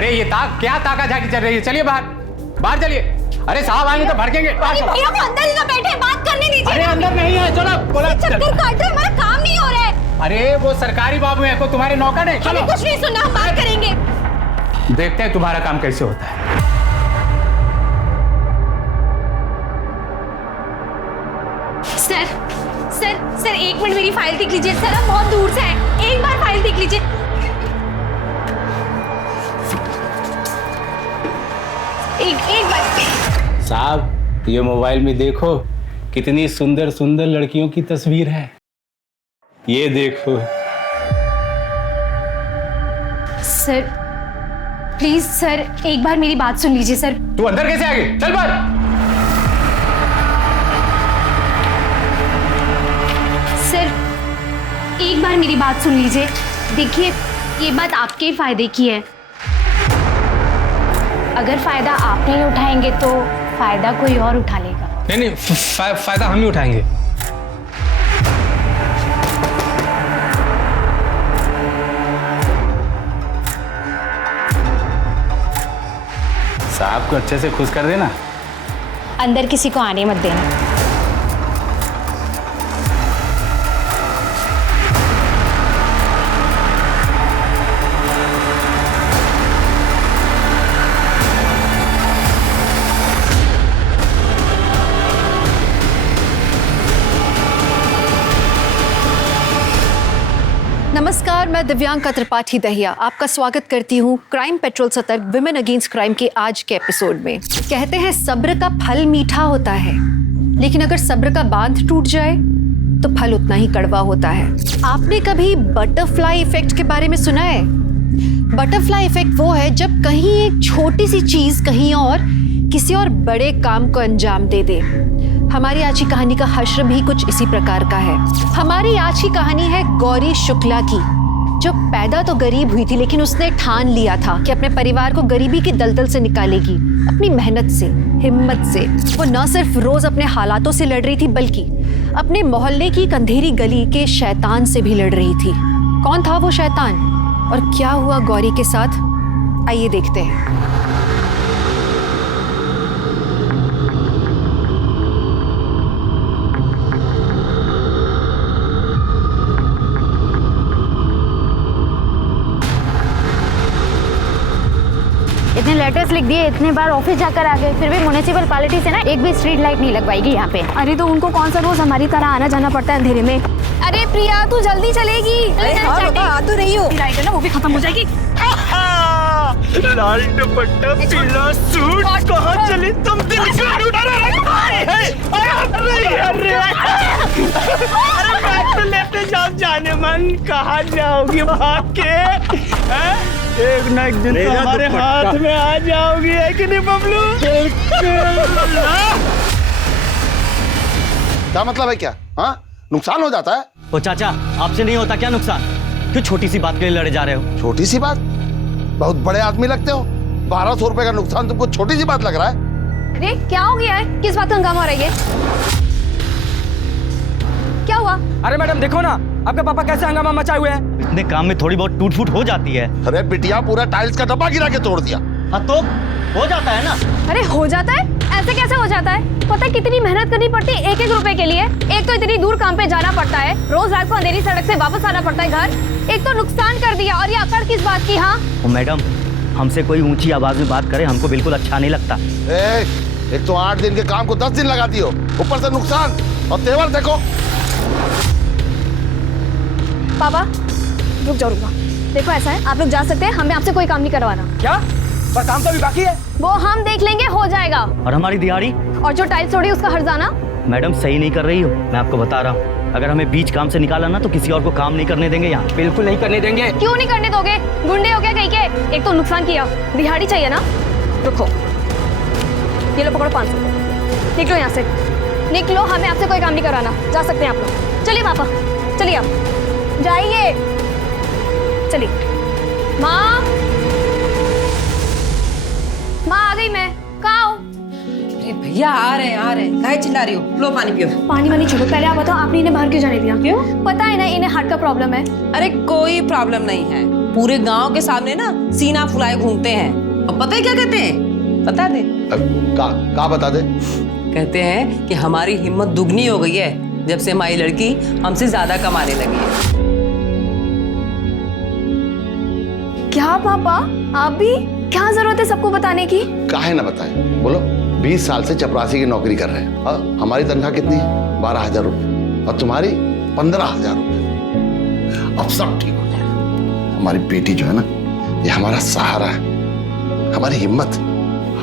अरे ये क्या ताका झाकी चल रही है? चलिए बाहर, बाहर चलिए। अरे साहब आएंगे तो भड़केंगे। भैया को अंदर ही तो बैठे, बात करने दीजिए। अरे अंदर नहीं है, चलो बोला। चक्कर काट रहे, हमारा काम नहीं हो रहा है। अरे वो सरकारी बाबू है, को तुम्हारे नौकर है। चलो कुछ नहीं सुनना, हम बात करेंगे। देखते हैं तुम्हारा काम कैसे होता है। सर सर सर, 1 मिनट मेरी फाइल देख लीजिए। सर हम बहुत दूर से हैं, एक बार फाइल देख लीजिए। एक बार। साहब ये मोबाइल में देखो कितनी सुंदर सुंदर लड़कियों की तस्वीर है। ये देखो। सर प्लीज सर, एक बार मेरी बात सुन लीजिए सर। तू अंदर कैसे आ गई? चल बाहर। सर एक बार मेरी बात सुन लीजिए। देखिए ये बात आपके ही फायदे की है। अगर फायदा आप नहीं उठाएंगे तो फायदा कोई और उठा लेगा। नहीं, फायदा हम ही उठाएंगे। साहब को अच्छे से खुश कर देना। अंदर किसी को आने मत देना। नमस्कार, मैं दिव्यांका त्रिपाठी दहिया आपका स्वागत करती हूँ क्राइम पेट्रोल सतर्क विमेन अगेंस्ट क्राइम के आज के एपिसोड में। कहते हैं सब्र का फल मीठा होता है, लेकिन अगर सब्र का बांध टूट जाए तो फल उतना ही कड़वा होता है। आपने कभी बटरफ्लाई इफेक्ट के बारे में सुना है? बटरफ्लाई इफेक्ट वो है जब कहीं एक छोटी सी चीज कहीं और किसी और बड़े काम को अंजाम दे दे। हमारी आज की कहानी का हश्र भी कुछ इसी प्रकार का है। हमारी आज की कहानी है गौरी शुक्ला की, जो पैदा तो गरीब हुई थी, लेकिन उसने ठान लिया था कि अपने परिवार को गरीबी की दलदल से निकालेगी अपनी मेहनत से, हिम्मत से। वो न सिर्फ रोज अपने हालातों से लड़ रही थी, बल्कि अपने मोहल्ले की एक अंधेरी गली के शैतान से भी लड़ रही थी। कौन था वो शैतान और क्या हुआ गौरी के साथ, आइए देखते हैं। इतने लेटर्स लिख दिए, इतने बार ऑफिस जाकर आ गए, फिर भी म्युनिसिपल पार्टी से ना एक भी स्ट्रीट लाइट नहीं लगवाएगी यहाँ पे। अरे तो उनको कौन सा रोज हमारी तरह आना जाना पड़ता है अंधेरे में। अरे प्रिया तू जल्दी चलेगी। अरे हाँ बाबा, आ तो रही हो। लाइट है ना, वो भी खत्म हो जाएगी। लाल दुपट्टा पीला सूट, कहाँ चली तुम? दिल का अरे मैं तो लेते जाओ जाने मन, कहाँ जाओगी भाग के? एक ना एक दिन तो हमारे हाथ में आ जाओगी, है कि नहीं बबलू? क्या मतलब है? क्या हाँ नुकसान हो जाता है? ओ चाचा, आपसे नहीं होता क्या नुकसान? क्यों छोटी सी बात के लिए लड़े जा रहे हो? छोटी सी बात? बहुत बड़े आदमी लगते हो। 1200 रुपए का नुकसान तुमको छोटी सी बात लग रहा है? अरे क्या हो गया है? किस बात का हंगामा हो रहा है ये? क्या हुआ? अरे मैडम देखो ना, आपके पापा कैसे हंगामा मचाए हुए हैं। इतने काम में थोड़ी बहुत टूट फूट हो जाती है। अरे बिटिया, पूरा टाइल्स का डब्बा गिरा के तोड़ दिया। हाँ तो हो जाता है ना। अरे हो जाता है? ऐसे कैसे हो जाता है? पता है कितनी मेहनत करनी पड़ती है एक एक रुपए के लिए। एक तो इतनी दूर काम पे जाना पड़ता है, रोज रात को अंधेरी सड़क से वापस आना पड़ता है घर। एक तो नुकसान कर दिया, और ये अकड़ किस बात की? हाँ मैडम, हमसे कोई ऊंची आवाज में बात करे हमको बिल्कुल अच्छा नहीं लगता। एक तो 8 दिन के काम को 10 दिन लगाती हो, ऊपर से नुकसान। और तेवर देखो। पापा रुक जाओ, देखो ऐसा है, आप लोग जा सकते हैं, हमें आपसे कोई काम नहीं करवाना। क्या? पर काम तो अभी बाकी है। वो हम देख लेंगे, हो जाएगा। और हमारी दिहाड़ी और जो टाइल्स तोड़ी उसका हर्जाना। मैडम सही नहीं कर रही हो, मैं आपको बता रहा हूँ। अगर हमें बीच काम से निकाला ना तो किसी और को काम नहीं करने देंगे यहाँ। बिल्कुल नहीं करने देंगे। क्यों नहीं करने दोगे? गुंडे हो गया कहीं के? एक तो नुकसान किया, दिहाड़ी चाहिए ना। रुको, ये लो पकड़ो 500। निकलो यहाँ से, निकलो, हमें आपसे कोई काम नहीं कराना। जा सकते हैं आप लोग। चलिए पापा, चलिए आप जाइए, चलिए। माँ, माँ आ गई मैं। कहाँ हो? अरे भैया आ रहे हैं। काहे चिल्ला रही हो? लो पानी पियो। पानी वानी छोड़ो, पहले आप बताओ आपने इन्हें बाहर क्यों जाने दिया? क्यों? पता है ना इन्हें हार्ट का प्रॉब्लम है। अरे कोई प्रॉब्लम नहीं है, पूरे गांव के सामने ना सीना फुलाए घूमते हैं। और पता है क्या कहते हैं? बता दे। का बता दे? कहते हैं कि हमारी हिम्मत दुगनी हो गई है जब से हमारी लड़की हमसे ज्यादा कमाने लगी है। क्या पापा, आप भी? क्या जरूरत है सबको बताने की? काहे ना बताएं? बोलो। 20 साल से चपरासी की नौकरी कर रहे हैं और हमारी तनख्वाह कितनी है? 12,000 रुपये और तुम्हारी 15,000 रुपये। अब सब ठीक हो जाएगा। हमारी बेटी जो है ना, ये हमारा सहारा है, हमारी हिम्मत,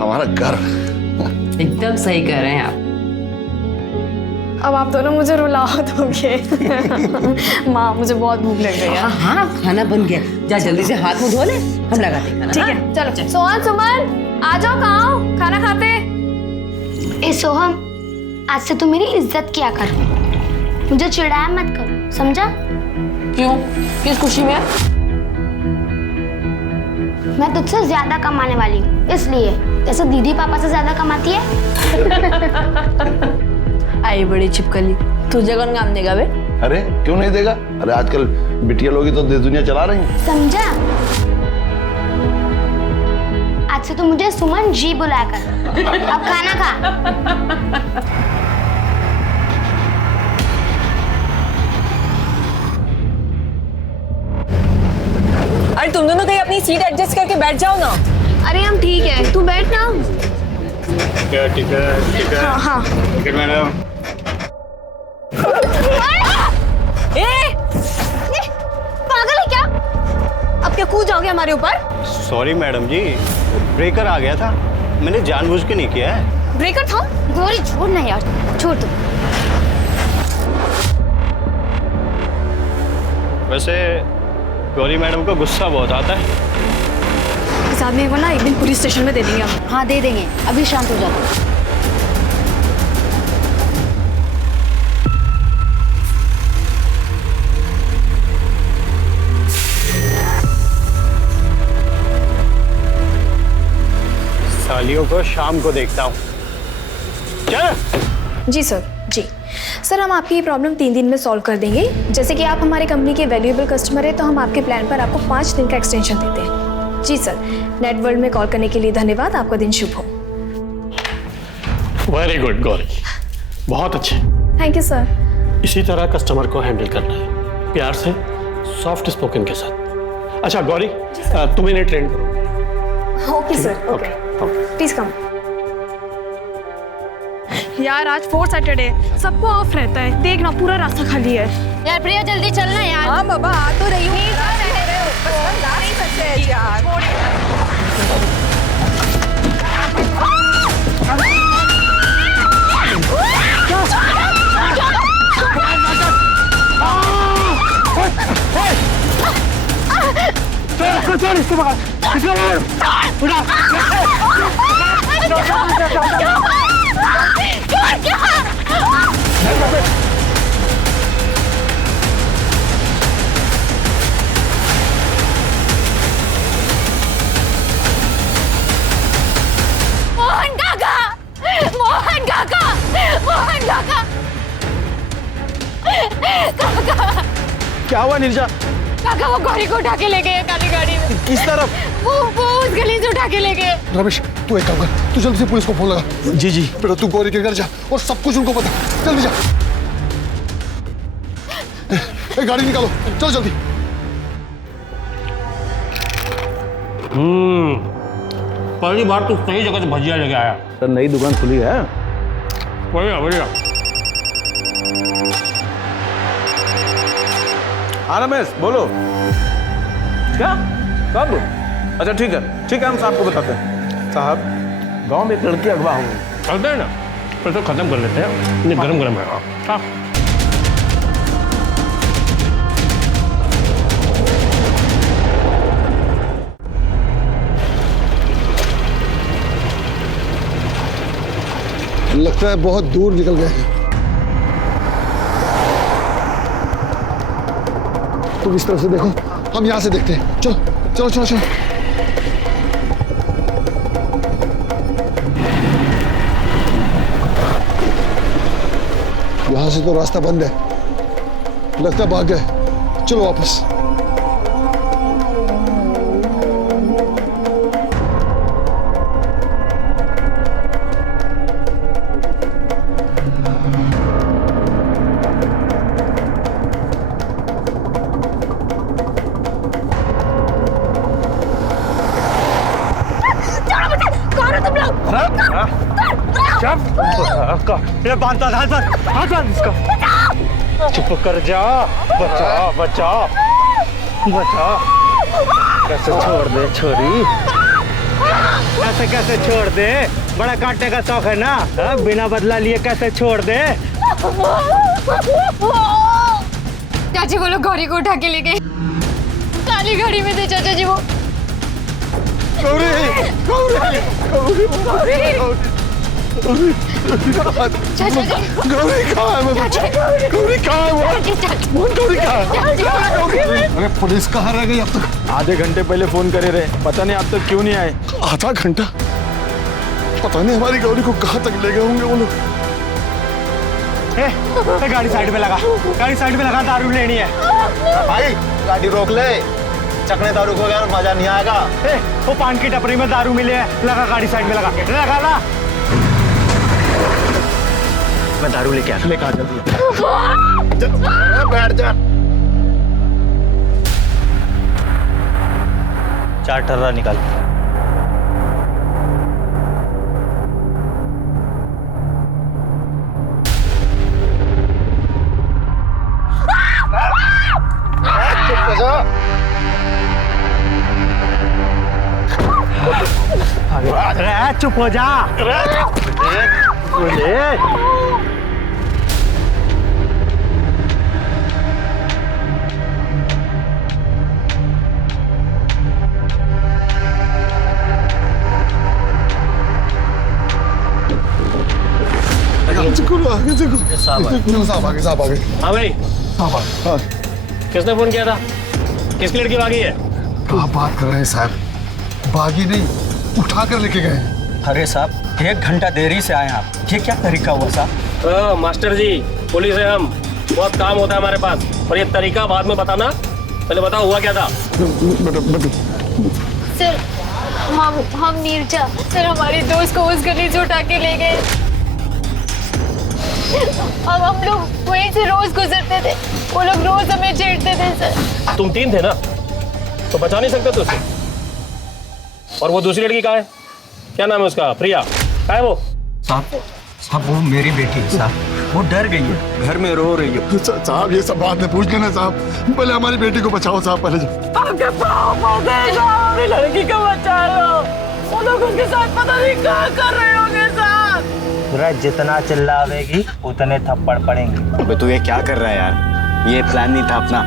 हमारा गर्व। एकदम सही कह रहे हैं आप। अब आप दोनों मुझे रुला दोगे। माँ, मुझे बहुत भूख लग रही है। हाँ हाँ, खाना बन गया। जा जल्दी से हाथ मुंह धो ले, हम लगाते हैं खाना। ठीक है, चलो। सोहन, सुमन, आ जाओ, कहाँ हो? खाना खाते। ए सोहम, आज से तू मेरी इज्जत किया कर, मुझे चिढ़ाया मत कर, समझा? क्यों? किस खुशी में? मैं तुझसे ज्यादा कमाने वाली हूँ, इसलिए। जैसे दीदी पापा से ज्यादा कमाती है। आई बड़ी छिपकली, तुझे कौन काम देगा बे? अरे क्यों नहीं देगा? अरे आजकल बिटिया लोग ही तो देश दुनिया चला रही हैं। समझा? आज से तू मुझे सुमन जी बुलाया कर। अब खाना खा। अरे तुम दोनों कहीं अपनी सीट एडजस्ट करके बैठ जाओ ना। अरे हम ठीक है, तू बैठ ना। ठीक है। हाँ हाँ। ठीक है मैडम। पागल है क्या? अब क्या कूद जाओगे हमारे ऊपर? सॉरी मैडम जी, ब्रेकर आ गया था, मैंने जानबूझ के नहीं किया है। ब्रेकर था? गौरी छोड़ ना यार, छोड़ दो। वैसे गौरी मैडम को गुस्सा बहुत आता है। इस आदमी को ना एक दिन पुलिस स्टेशन में दे देंगे हम। हाँ दे देंगे, अभी शांत हो जाओ। सालियों को शाम को देखता हूँ। चल। जी सर, जी सर, हम आपकी ये प्रॉब्लम 3 दिन में सॉल्व कर देंगे। जैसे कि आप हमारे कंपनी के वैल्यूएबल कस्टमर है, तो हम आपके प्लान पर आपको 5 दिन का एक्सटेंशन देते हैं। जी सर, नेट वर्ल्ड में कॉल करने के लिए धन्यवाद। आपका दिन शुभ हो। वेरी गुड गौरी, बहुत अच्छे। Thank you sir. इसी तरह कस्टमर को हैंडल करना है, प्यार से, सॉफ्ट स्पोकन के साथ। अच्छा गौरी, तुम इन्हें ट्रेन करो। Okay sir, okay, please come. यार आज 4 सैटरडे, सबको ऑफ रहता है। देखना पूरा रास्ता खाली है। यार प्रिया जल्दी चलना यार। हाँ बाबा, आ तो रही हूँ। मोहन काका, मोहन काका, मोहन काका, काका। क्या हुआ नीरजा? काका वो गौरी को उठा के ले गए काली गाड़ी में। किस तरफ? वो उस गली से उठा के ले गए। रमेश, तू एक काम कर, तू जल्दी से पुलिस को फोन लगा। जी जी। बेटा तू गौरी के घर जा और सब कुछ उनको बता। जल्दी जा। गाड़ी निकालो, चलो जल्दी। पहली बार तू सही जगह से भजिया लेके आया। सर नई दुकान खुली है। बढ़िया बढ़िया। हाँ रमेश बोलो। क्या? कब? अच्छा ठीक है हम साहब को बताते हैं। साहब, गांव में एक लड़की अगवा हो गई। करते हैं ना, फिर तो खत्म कर लेते हैं। ये गरम गरम है। हाँ लगता है बहुत दूर निकल गए हैं। तुम इस तरफ से देखो, हम यहाँ से देखते हैं। चलो चलो चलो चलो। यहाँ से तो रास्ता बंद है, लगता है भाग गए। चलो वापस। ये बांधता था हाथ बांध इसका। चुप कर जा। बचा बचा बचा। कैसे छोड़ दे छोरी, ऐसे कैसे छोड़ दे? बड़ा काटने का शौक है ना? बिना बदला लिए कैसे छोड़ दे? चाची वो लोग गौरी को उठा के ले गए, काली गाड़ी में थे चाचा जी वो। गौरी गौरी गौरी चाचा जी गौरी कहाँ है? गौरी कहाँ है? गौरी कहाँ है? अरे पुलिस कहाँ रह गई अब तक? आधे घंटे पहले फोन करे रहे, पता नहीं अब तक क्यों नहीं आए। आधा घंटा? पता नहीं हमारी गौरी को कहाँ तक ले गए होंगे वो लोग। गाड़ी साइड में लगा, गाड़ी साइड में लगा, दारू लेनी है। भाई गाड़ी रोक ले, चकने दारू को यार मजा नहीं आएगा। वो पान की टपरी में दारू मिले है, लगा गाड़ी साइड में लगा ना। मैं दारू लेके आ, लेके आ जल्दी। बैठ जा। 4 टर्रा निकाल। चुप हो जा। साहब आगे। हाँ भाई, किसने फोन किया था? किसकी लड़की भागी है? क्या बात कर रहे हैं साहब? भागी नहीं, उठा कर लेके गए। अरे साहब 1 घंटा देरी से आए आप, ये क्या तरीका हुआ साहब? मास्टर जी, पुलिस है हम, बहुत काम होता है हमारे पास, और ये तरीका बाद में बताना, पहले बताओ हुआ क्या था? सर हम नीरजा सर हमारी दोस्त को उस गली से उठा के ले गए। अब हम लोग वहीं से रोज गुजरते थे, वो लोग रोज हमें छेड़ते थे सर। तुम 3 थे ना, तो बचा नहीं सकते थे उसे। और वो दूसरी लड़की कहाँ है? क्या नाम है उसका? प्रिया कहाँ है वो? साहब वो मेरी बेटी है साहब, वो डर गई है, घर में रो रही है। साहब ये सब बात में पूछ लेना साहब, पहले हमारी बेटी को बचाओ साहब, पहले हमारी लड़की को बचा लो, वो लोग उसके साथ पता नहीं क्या कर रहे होंगे साहब। जितना चिल्लावेगी उतने थप्पड़ पड़ेंगे। अबे तू ये क्या कर रहा है यार? ये प्लान नहीं था अपना।